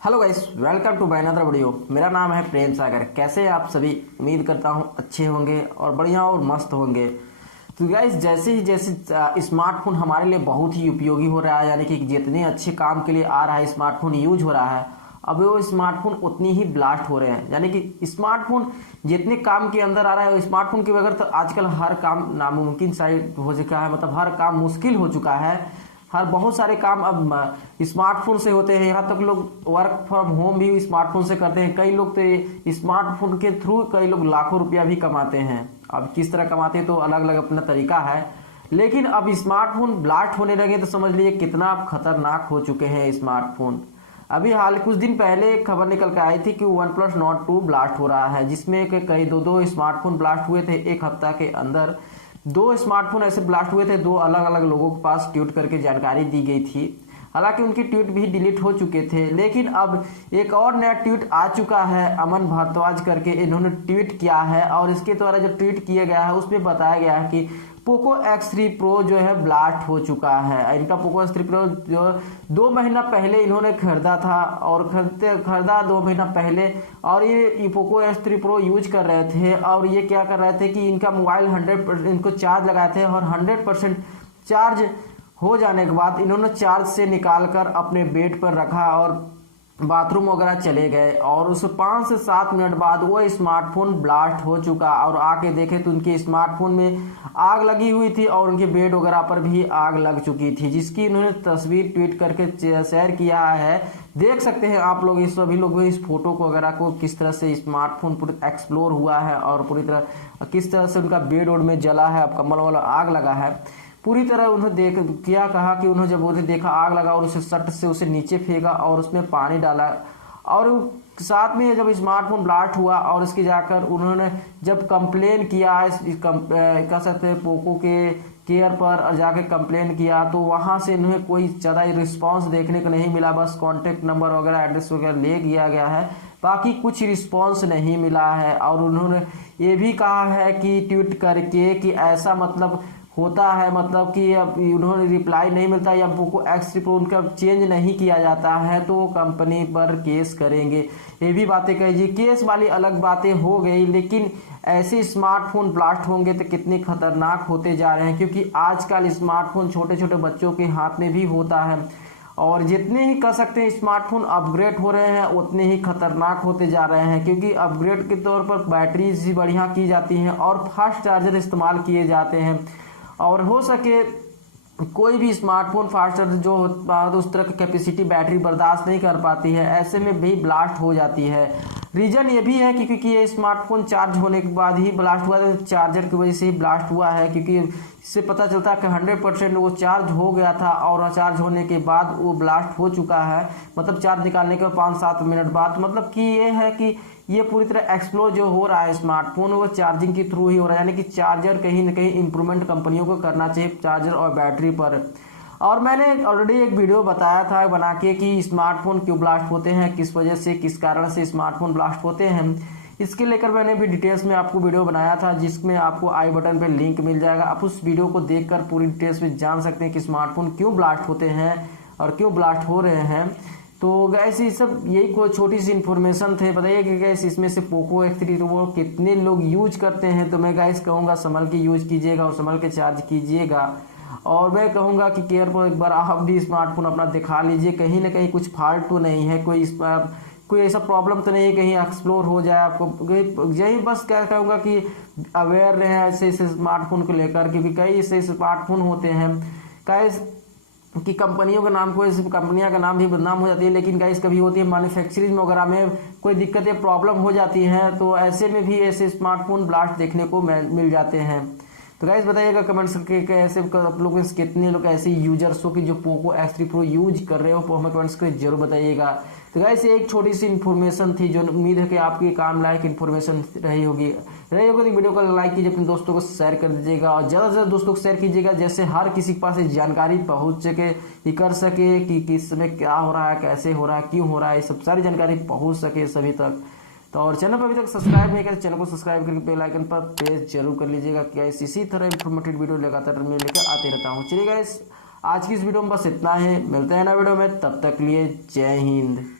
Hello guys, welcome to my another video. मेरा नाम है प्रेम सागर। कैसे हैं आप सभी? उम्मीद करता हूं अच्छे होंगे और बढ़िया और मस्त होंगे। तो गाइस, जैसे स्मार्टफोन हमारे लिए बहुत ही उपयोगी हो रहा है, यानी कि जितने अच्छे काम के लिए आ रहा है स्मार्टफोन यूज हो रहा है, अब वो स्मार्टफोन उतनी ही ब्लास्ट हो रहे हैं। यानी कि स्मार्टफोन जितने काम के अंदर आ रहा है, स्मार्टफोन के बगैर तो आजकल हर काम नामुमकिन सा हो चुका है। मतलब हर काम मुश्किल हो चुका है। हर बहुत सारे काम अब स्मार्टफोन से होते हैं। यहाँ तक लोग वर्क फ्रॉम होम भी स्मार्टफोन से करते हैं। कई लोग तो स्मार्टफोन के थ्रू कई लोग लाखों रुपया भी कमाते हैं। अब किस तरह कमाते हैं तो अलग अलग अपना तरीका है, लेकिन अब स्मार्टफोन ब्लास्ट होने लगे तो समझ लीजिए कितना खतरनाक हो चुके हैं स्मार्टफोन। अभी हाल कुछ दिन पहले एक खबर निकल के आई थी कि OnePlus Nord 2 ब्लास्ट हो रहा है, जिसमें कई दो स्मार्टफोन ब्लास्ट हुए थे। एक हफ्ता के अंदर दो स्मार्टफोन ऐसे ब्लास्ट हुए थे। दो अलग अलग लोगों के पास ट्वीट करके जानकारी दी गई थी। हालांकि उनकी ट्वीट भी डिलीट हो चुके थे, लेकिन अब एक और नया ट्वीट आ चुका है। अमन भारद्वाज करके इन्होंने ट्वीट किया है और इसके द्वारा जो ट्वीट किया गया है उसमें बताया गया है कि पोको X3 Pro जो है ब्लास्ट हो चुका है। इनका पोको X3 Pro जो 2 महीना पहले इन्होंने खरीदा था और खरीदा 2 महीना पहले, और ये पोको X3 Pro यूज कर रहे थे। और ये क्या कर रहे थे कि इनका मोबाइल 100% इनको चार्ज लगाए थे और 100% चार्ज हो जाने के बाद इन्होंने चार्ज से निकाल कर अपने बेड पर रखा और बाथरूम वगैरह चले गए, और उस 5 से 7 मिनट बाद वो स्मार्टफोन ब्लास्ट हो चुका। और आके देखे तो उनके स्मार्टफोन में आग लगी हुई थी और उनके बेड वगैरह पर भी आग लग चुकी थी, जिसकी इन्होंने तस्वीर ट्वीट करके शेयर किया है। देख सकते हैं आप लोग, इस सभी लोग इस फोटो को वगैरह को किस तरह से स्मार्टफोन पूरी एक्सप्लोर हुआ है और पूरी तरह किस तरह से उनका बेड वोड में जला है, अब कम्बल वाला आग लगा है पूरी तरह। उन्हें कहा कि उन्होंने जब उन्हें देखा आग लगा और उसे सट से उसे नीचे फेंका और उसमें पानी डाला, और साथ में जब स्मार्टफोन ब्लास्ट हुआ और इसके जाकर उन्होंने जब कंप्लेन किया कह सकते हैं पोको के केयर पर, और जाके कंप्लेन किया तो वहां से उन्हें कोई ज़्यादा रिस्पांस देखने को नहीं मिला। बस कॉन्टेक्ट नंबर वगैरह एड्रेस वगैरह ले लिया गया है, बाकी कुछ रिस्पांस नहीं मिला है। और उन्होंने ये भी कहा है कि ट्वीट करके कि ऐसा मतलब होता है, मतलब कि अब उन्होंने रिप्लाई नहीं मिलता या पोको X3 Pro उनका चेंज नहीं किया जाता है तो वो कंपनी पर केस करेंगे। ये भी बातें कही, केस वाली अलग बातें हो गई, लेकिन ऐसे स्मार्टफोन ब्लास्ट होंगे तो कितने खतरनाक होते जा रहे हैं, क्योंकि आजकल स्मार्टफोन छोटे छोटे बच्चों के हाथ में भी होता है। और जितने ही कह सकते हैं स्मार्टफोन अपग्रेड हो रहे हैं उतने ही खतरनाक होते जा रहे हैं, क्योंकि अपग्रेड के तौर पर बैटरीज भी बढ़िया की जाती हैं और फास्ट चार्जर इस्तेमाल किए जाते हैं। और हो सके कोई भी स्मार्टफोन फास्ट चार्जर जो होता है तो उस तरह की कैपेसिटी बैटरी बर्दाश्त नहीं कर पाती है, ऐसे में भी ब्लास्ट हो जाती है। रीजन ये भी है कि क्योंकि ये स्मार्टफोन चार्ज होने के बाद ही ब्लास्ट हुआ है, चार्जर की वजह से ही ब्लास्ट हुआ है। क्योंकि इससे पता चलता है कि 100% वो चार्ज हो गया था और चार्ज होने के बाद वो ब्लास्ट हो चुका है, मतलब चार्ज निकालने के 5-7 मिनट बाद। मतलब कि ये है कि ये पूरी तरह एक्सप्लोर जो हो रहा है स्मार्टफोन वो चार्जिंग के थ्रू ही हो रहा है। यानी कि चार्जर कहीं ना कहीं इंप्रूवमेंट कंपनियों को करना चाहिए चार्जर और बैटरी पर। और मैंने ऑलरेडी एक वीडियो बताया था बना के कि स्मार्टफोन क्यों ब्लास्ट होते हैं, किस वजह से, किस कारण से स्मार्टफोन ब्लास्ट होते हैं। इसके लेकर मैंने भी डिटेल्स में आपको वीडियो बनाया था, जिसमें आपको आई बटन पे लिंक मिल जाएगा। आप उस वीडियो को देखकर पूरी डिटेल्स में जान सकते हैं कि स्मार्टफोन क्यों ब्लास्ट होते हैं और क्यों ब्लास्ट हो रहे हैं। तो गैस ये सब यही कोई छोटी सी इन्फॉर्मेशन थे। बताइए कि गैस इसमें से पोको X3 Pro कितने लोग यूज करते हैं, तो मैं गैस कहूँगा संभल के यूज कीजिएगा और संभल के चार्ज कीजिएगा। और मैं कहूँगा कि केयर पर एक बार आप भी स्मार्टफोन अपना दिखा लीजिए, कहीं ना कहीं कुछ फाल्ट तो नहीं है, कोई ऐसा प्रॉब्लम तो नहीं है कहीं एक्सप्लोर हो जाए आपको। यही बस क्या कहूँगा कि अवेयर रहें ऐसे स्मार्टफोन को लेकर, क्योंकि कई ऐसे स्मार्टफोन होते हैं कई कि कंपनियों का नाम, कोई कंपनियां का नाम भी बदनाम हो जाती है, लेकिन गाइस कभी होती है मैन्युफैक्चरिंग वगैरह में कोई दिक्कतें प्रॉब्लम हो जाती हैं, तो ऐसे में भी ऐसे स्मार्टफोन ब्लास्ट देखने को मिल जाते हैं। तो गाइस बताइएगा कमेंट्स करके ऐसे आप लोग कितने लोग ऐसे यूजर्स हो कि जो पोको X3 Pro यूज कर रहे हो, वो हमें कमेंट्स करके जरूर बताइएगा। तो गाइस ये एक छोटी सी इन्फॉर्मेशन थी जो उम्मीद है कि आपके काम लायक इन्फॉर्मेशन रही होगी। तो वीडियो को लाइक कीजिए, अपने दोस्तों को शेयर कर दीजिएगा और ज़्यादा से ज़्यादा दोस्तों को शेयर कीजिएगा, जैसे हर किसी के पास जानकारी पहुंच सके, ये कर सके कि किस समय क्या हो रहा है, कैसे हो रहा है, क्यों हो रहा है, ये सब सारी जानकारी पहुंच सके सभी तक। तो और चैनल पर अभी तक सब्सक्राइब नहीं करें, चैनल को सब्सक्राइब करके बेल आइकन पर प्रेस जरूर कर लीजिएगा। गाइस इसी तरह इन्फॉर्मेटिव वीडियो लगातार मैं लेकर आते रहता हूँ। चलिए गाइस आज की इस वीडियो में बस इतना ही, मिलते हैं ना वीडियो में, तब तक लिए जय हिंद।